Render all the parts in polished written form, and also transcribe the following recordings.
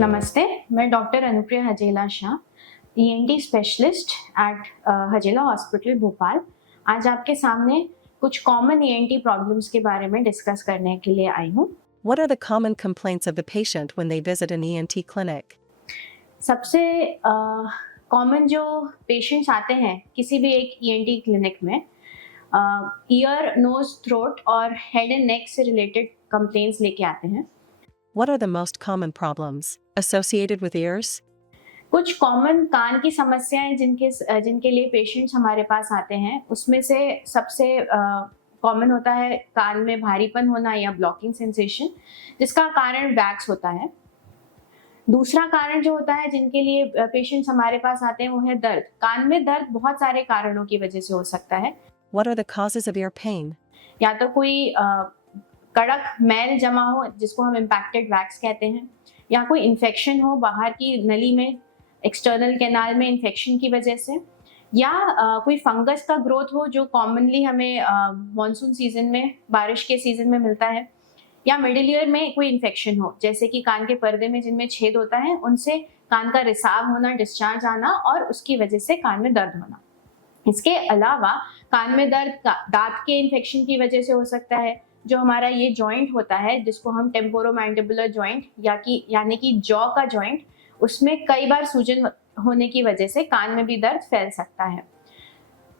नमस्ते, मैं doctor Anupriya Hajela Shah, ENT specialist at Hajela hospital Bhopal. आज आपके सामने कुछ कॉमन ईएनटी प्रॉब्लम्स के बारे में डिस्कस करने के लिए आई हूँ। What are the common complaints of the patient when they visit an ENT clinic? सबसे कॉमन जो पेशेंट्स आते हैं किसी भी एक ईएनटी क्लिनिक में, ईयर, नोज, थ्रोट और हेड एंड नेक से रिलेटेड कंप्लेंट्स लेके आते हैं। What are the most common problems associated with ears? कुछ कॉमन कान की समस्याएं जिनके लिए पेशेंट्स हमारे पास आते हैं, उसमें से सबसे कॉमन होता है कान में भारीपन होना या ब्लॉकिंग सेंसेशन, जिसका कारण वैक्स होता है। दूसरा कारण जो होता है जिनके लिए पेशेंट्स हमारे पास आते हैं वो है दर्द। कान में दर्द बहुत सारे कारणों की वजह से हो सकता है। What are the causes of ear pain? या तो कोई कड़क मैल जमा हो जिसको हम इम्पैक्टेड वैक्स कहते हैं, या कोई इन्फेक्शन हो बाहर की नली में, एक्सटर्नल कैनाल में इन्फेक्शन की वजह से, या कोई फंगस का ग्रोथ हो जो कॉमनली हमें मॉनसून सीजन में, बारिश के सीजन में मिलता है, या मिडिल ईयर में कोई इन्फेक्शन हो जैसे कि कान के पर्दे में जिनमें छेद होता है उनसे कान का रिसाव होना, डिस्चार्ज आना और उसकी वजह से कान में दर्द होना। इसके अलावा कान में दर्द दांत के इन्फेक्शन की वजह से हो सकता है। जो हमारा ये जॉइंट होता है जिसको हम टेम्पोरोमैंडिबुलर जॉइंट यानी कि जॉ का जॉइंट, उसमें कई बार सूजन होने की वजह से कान में भी दर्द फैल सकता है।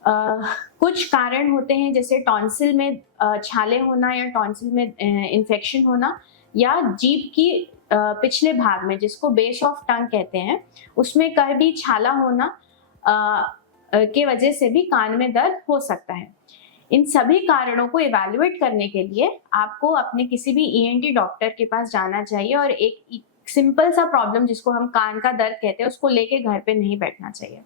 कुछ कारण होते हैं जैसे टॉन्सिल में छाले होना या टॉन्सिल में इन्फेक्शन होना, या जीभ की पिछले भाग में जिसको बेस ऑफ टंग कहते हैं, उसमें कहीं भी छाला होना के वजह से भी कान में दर्द हो सकता है। इन सभी कारणों को इवैल्यूएट करने के लिए आपको अपने किसी भी ईएनटी डॉक्टर के पास जाना चाहिए और एक सिंपल सा प्रॉब्लम जिसको हम कान का दर्द कहते हैं उसको लेके घर पे नहीं बैठना चाहिए।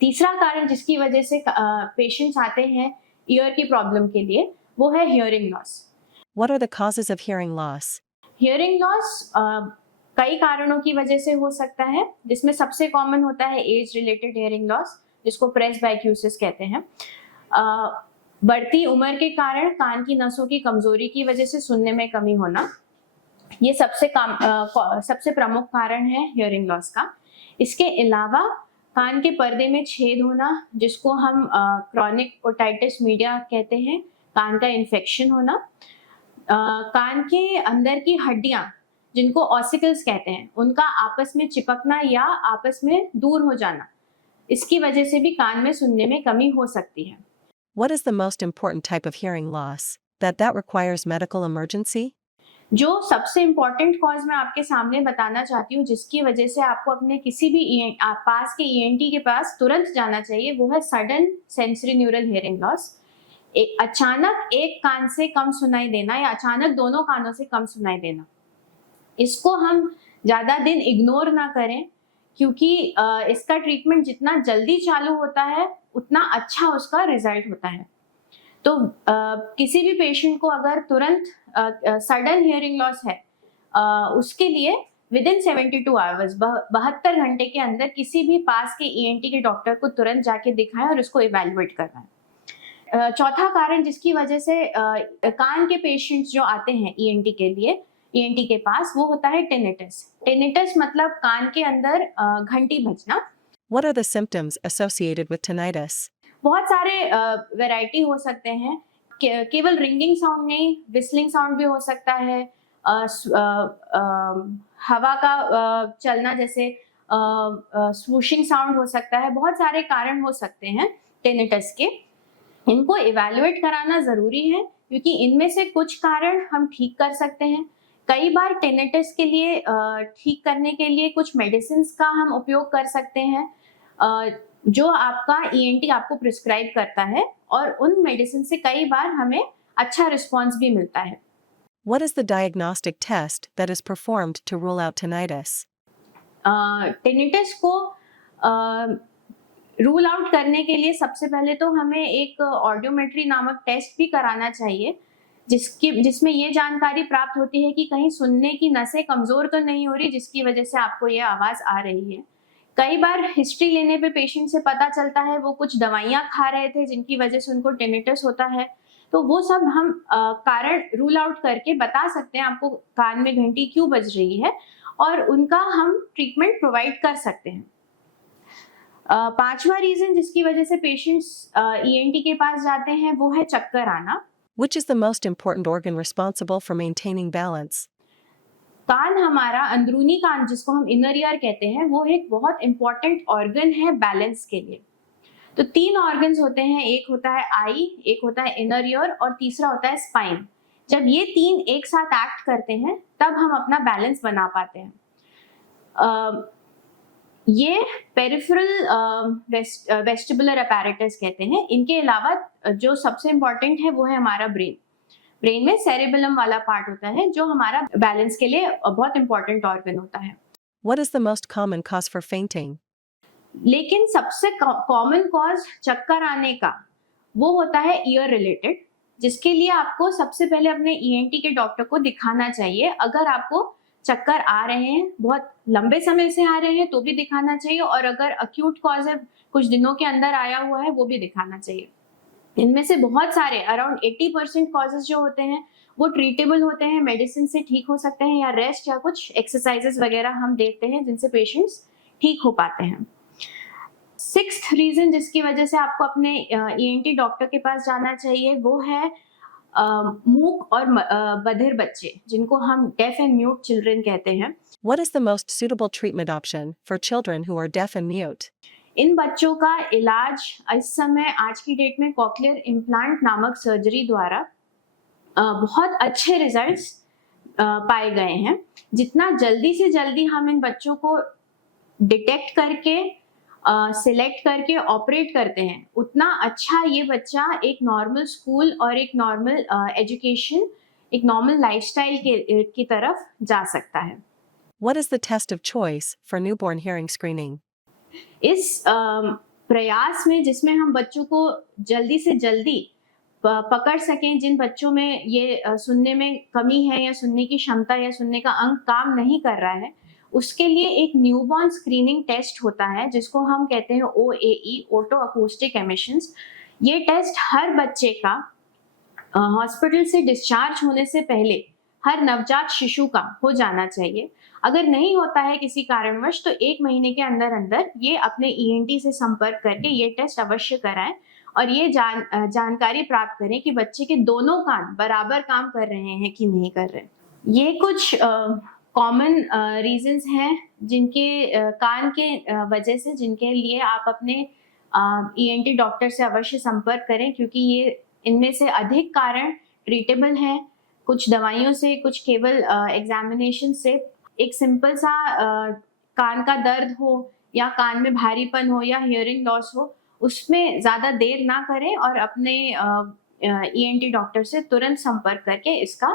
तीसरा कारण जिसकी वजह से पेशेंट्स आते हैं ईयर की प्रॉब्लम के लिए वो है hearing loss. What are the causes of hearing loss? Hearing loss कई कारणों की वजह से हो सकता है, जिसमें सबसे कॉमन होता है एज रिलेटेड हियरिंग लॉस, जिसको प्रेस्बाइक्यूसिस कहते हैं। बढ़ती उम्र के कारण कान की नसों की कमजोरी की वजह से सुनने में कमी होना, ये सबसे प्रमुख कारण है हियरिंग लॉस का। इसके अलावा कान के पर्दे में छेद होना जिसको हम क्रॉनिक ओटाइटिस मीडिया कहते हैं, कान का इन्फेक्शन होना, कान के अंदर की हड्डियां जिनको ऑसिकल्स कहते हैं उनका आपस में चिपकना या आपस में दूर हो जाना, इसकी वजह से भी कान में सुनने में कमी हो सकती है। What is the most important type of hearing loss that requires medical emergency? जो सबसे इम्पोर्टेंट कॉज मैं आपके सामने बताना चाहती हूँ जिसकी वजह से आपको अपने किसी भी पास के ईएनटी के पास तुरंत जाना चाहिए, वो है sudden sensory neural hearing loss. अचानक एक कान से कम सुनाई देना या अचानक दोनों कानों से कम सुनाई देना, इसको हम ज्यादा दिन इग्नोर ना करें, क्योंकि इसका ट्रीटमेंट जितना जल्दी चालू होता है उतना अच्छा उसका रिजल्ट होता है। तो किसी भी पेशेंट को अगर तुरंत सडन हियरिंग लॉस है, उसके लिए विदिन 72 आवर्स 72 घंटे के अंदर किसी भी पास के ईएनटी के डॉक्टर को तुरंत जाके दिखाएं और उसको इवैल्यूएट करवाएं। चौथा कारण जिसकी वजह से कान के पेशेंट्स जो आते हैं ईएनटी के लिए ईएनटी के पास, वो होता है टिनिटस। टिनिटस मतलब कान के अंदर घंटी बजना। What are the symptoms associated with tinnitus? बहुत सारे वैरायटी हो सकते हैं, केवल रिंगिंग साउंड नहीं, विस्लिंग साउंड भी हो सकता है, हवा का चलना जैसे स्वूशिंग साउंड हो सकता है। बहुत सारे कारण हो सकते हैं टिनिटस के, इनको इवैल्यूएट कराना जरूरी है क्योंकि इनमें से कुछ कारण हम ठीक कर सकते हैं। कई बार टिनिटस के लिए ठीक करने के लिए कुछ मेडिसिन का हम उपयोग कर सकते हैं जो आपका ईएनटी आपको प्रिस्क्राइब करता है, और उन मेडिसिन से कई बार हमें अच्छा रिस्पॉन्स भी मिलता है। What is the diagnostic test that is performed to rule out tinnitus? Tinnitus को रूल आउट करने के लिए सबसे पहले तो हमें एक ऑडियोमेट्री नामक टेस्ट भी कराना चाहिए, जिसमें ये जानकारी प्राप्त होती है कि कहीं सुनने की नसें कमजोर तो नहीं हो रही जिसकी वजह से आपको ये आवाज आ रही है। कई बार हिस्ट्री लेने पे पेशेंट से पता चलता है वो कुछ दवाइयां खा रहे थे जिनकी वजह से उनको टिनिटस होता है, तो वो सब हम कारण रूल आउट करके बता सकते हैं आपको कान में घंटी क्यों बज रही है, और उनका हम ट्रीटमेंट प्रोवाइड कर सकते हैं। पांचवा रीजन जिसकी वजह से पेशेंट्स ईएनटी के पास जाते हैं वो है चक्कर आना। Which is the most important organ responsible for maintaining balance? कान हमारा, अंदरूनी कान जिसको हम इनर ईयर कहते हैं, वो एक बहुत इंपॉर्टेंट ऑर्गन है बैलेंस के लिए। तो 3 ऑर्गन्स होते हैं, एक होता है आई, एक होता है इनर ईयर और तीसरा होता है स्पाइन। जब ये 3 एक साथ एक्ट करते हैं तब हम अपना बैलेंस बना पाते हैं। ये पेरिफेरल वेस्टिबुलर अपैरेटस कहते हैं। इनके अलावा जो सबसे इम्पोर्टेंट है वो है हमारा ब्रेन। ब्रेन में सेरेबेलम वाला पार्ट होता है जो हमारा बैलेंस के लिए बहुत इंपॉर्टेंट ऑर्गन होता है। What is the most common cause for fainting? लेकिन सबसे कॉमन कॉज चक्कर आने का वो होता है ईयर रिलेटेड, जिसके लिए आपको सबसे पहले अपने ईएनटी के डॉक्टर को दिखाना चाहिए। अगर आपको चक्कर आ रहे हैं, बहुत लंबे समय से आ रहे हैं, तो भी दिखाना चाहिए, और अगर अक्यूट कॉज है, कुछ दिनों के अंदर आया हुआ है, वो भी दिखाना चाहिए। इनमें से बहुत सारे अराउंड 80% कॉजेज जो होते हैं वो ट्रीटेबल होते हैं, मेडिसिन से ठीक हो सकते हैं, या रेस्ट या कुछ एक्सरसाइजेस वगैरह हम देखते हैं जिनसे पेशेंट्स ठीक हो पाते हैं। 6th रीजन जिसकी वजह से आपको अपने ईएनटी डॉक्टर के पास जाना चाहिए वो है मूक और बधिर बच्चे, जिनको हम डेफ एंड म्यूट चिल्ड्रन कहते हैं। What is the most suitable treatment option for children who are deaf and mute? इन बच्चों का इलाज इस समय आज की डेट में कॉक्लियर इम्प्लांट नामक सर्जरी द्वारा बहुत अच्छे रिजल्ट्स पाए गए हैं। जितना जल्दी से जल्दी हम इन बच्चों को डिटेक्ट करके सिलेक्ट करके ऑपरेट करते हैं, उतना अच्छा ये बच्चा एक नॉर्मल स्कूल और एक नॉर्मल एजुकेशन, एक नॉर्मल लाइफस्टाइल की तरफ जा सकता है। What is the test of choice for newborn hearing screening? इस प्रयास में जिसमें हम बच्चों को जल्दी से जल्दी पकड़ सकें, जिन बच्चों में ये सुनने में कमी है या सुनने की क्षमता या सुनने का अंग काम नहीं कर रहा है, उसके लिए एक न्यूबॉर्न स्क्रीनिंग टेस्ट होता है जिसको हम कहते हैं OAE, ऑटो अकूस्टिक एमिशंस। ये टेस्ट हर बच्चे का हॉस्पिटल से डिस्चार्ज होने से पहले हर नवजात शिशु का हो जाना चाहिए। अगर नहीं होता है किसी कारणवश तो 1 महीने के अंदर अंदर ये अपने ईएनटी से संपर्क करके ये टेस्ट अवश्य कराएं और ये जानकारी प्राप्त करें कि बच्चे के दोनों कान बराबर काम कर रहे हैं कि नहीं कर रहे। ये कुछ कॉमन रीजंस हैं जिनके कान के वजह से जिनके लिए आप अपने ईएनटी डॉक्टर से अवश्य संपर्क करें, क्योंकि ये इनमें से अधिक कारण ट्रीटेबल हैं। कुछ दवाइयों से, कुछ केवल एग्जामिनेशन से। एक सिंपल सा कान का दर्द हो या कान में भारीपन हो या हियरिंग लॉस हो, उसमें ज़्यादा देर ना करें और अपने ईएनटी डॉक्टर से तुरंत संपर्क करके इसका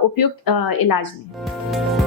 उपयुक्त इलाज लें।